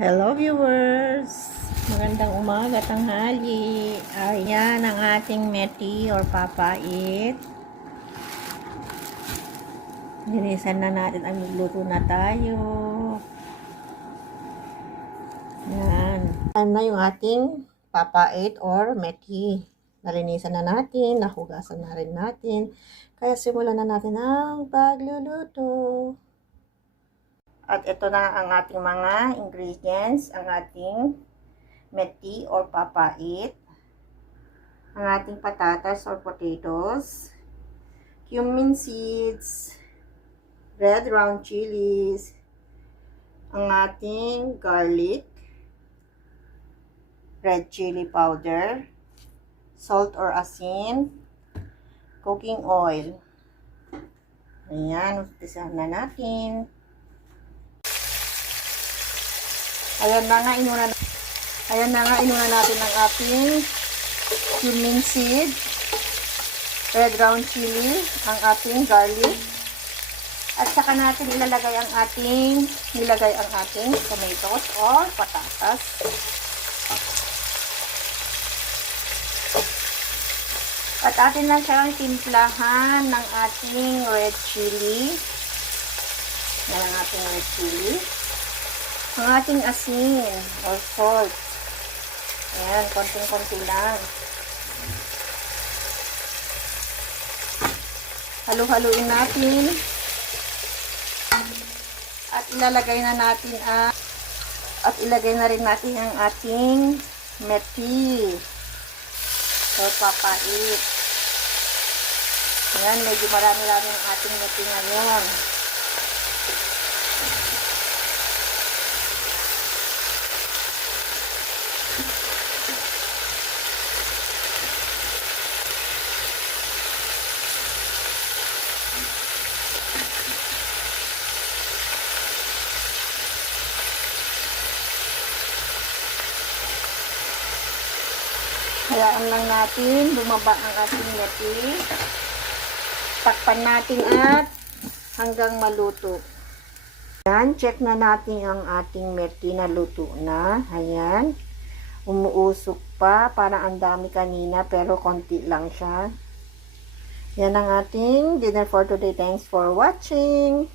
Hello viewers! Magandang umaga, tanghali. Ayan ang ating meti or papait. Linisan na natin ang magluto na tayo. Yan. Ano yung ating papait or meti. Nalinisan na natin, nahugasan na rin natin. Kaya simulan na natin ang pagluluto. At ito na ang ating mga ingredients, ang ating meti or papait, ang ating patatas or potatoes, cumin seeds, red round chilies, ang ating garlic, red chili powder, salt or asin, cooking oil. Ayan, umpisahan na natin. Ayan na nga, inuna natin ang ating cumin seed, red round chili, ang ating garlic, at saka natin nilagay ang ating tomatoes or patatas. At atin lang siyang timplahan ng ating red chili. Yan ang ating red chili. Ang ating asin or salt. Ayan, konting-konti lang. Halu-haluin natin. At ilagay na rin natin ang ating meti or papait. Ayan, medyo marami-rami ang ating meti ngayon. Hayaan lang natin bumaba ang ating meti. Takpan natin at hanggang maluto. Ayan, check na natin ang ating meti na luto na. Ayan, umuusok pa. Parang ang dami kanina pero konti lang siya. Yan ang ating dinner for today. Thanks for watching.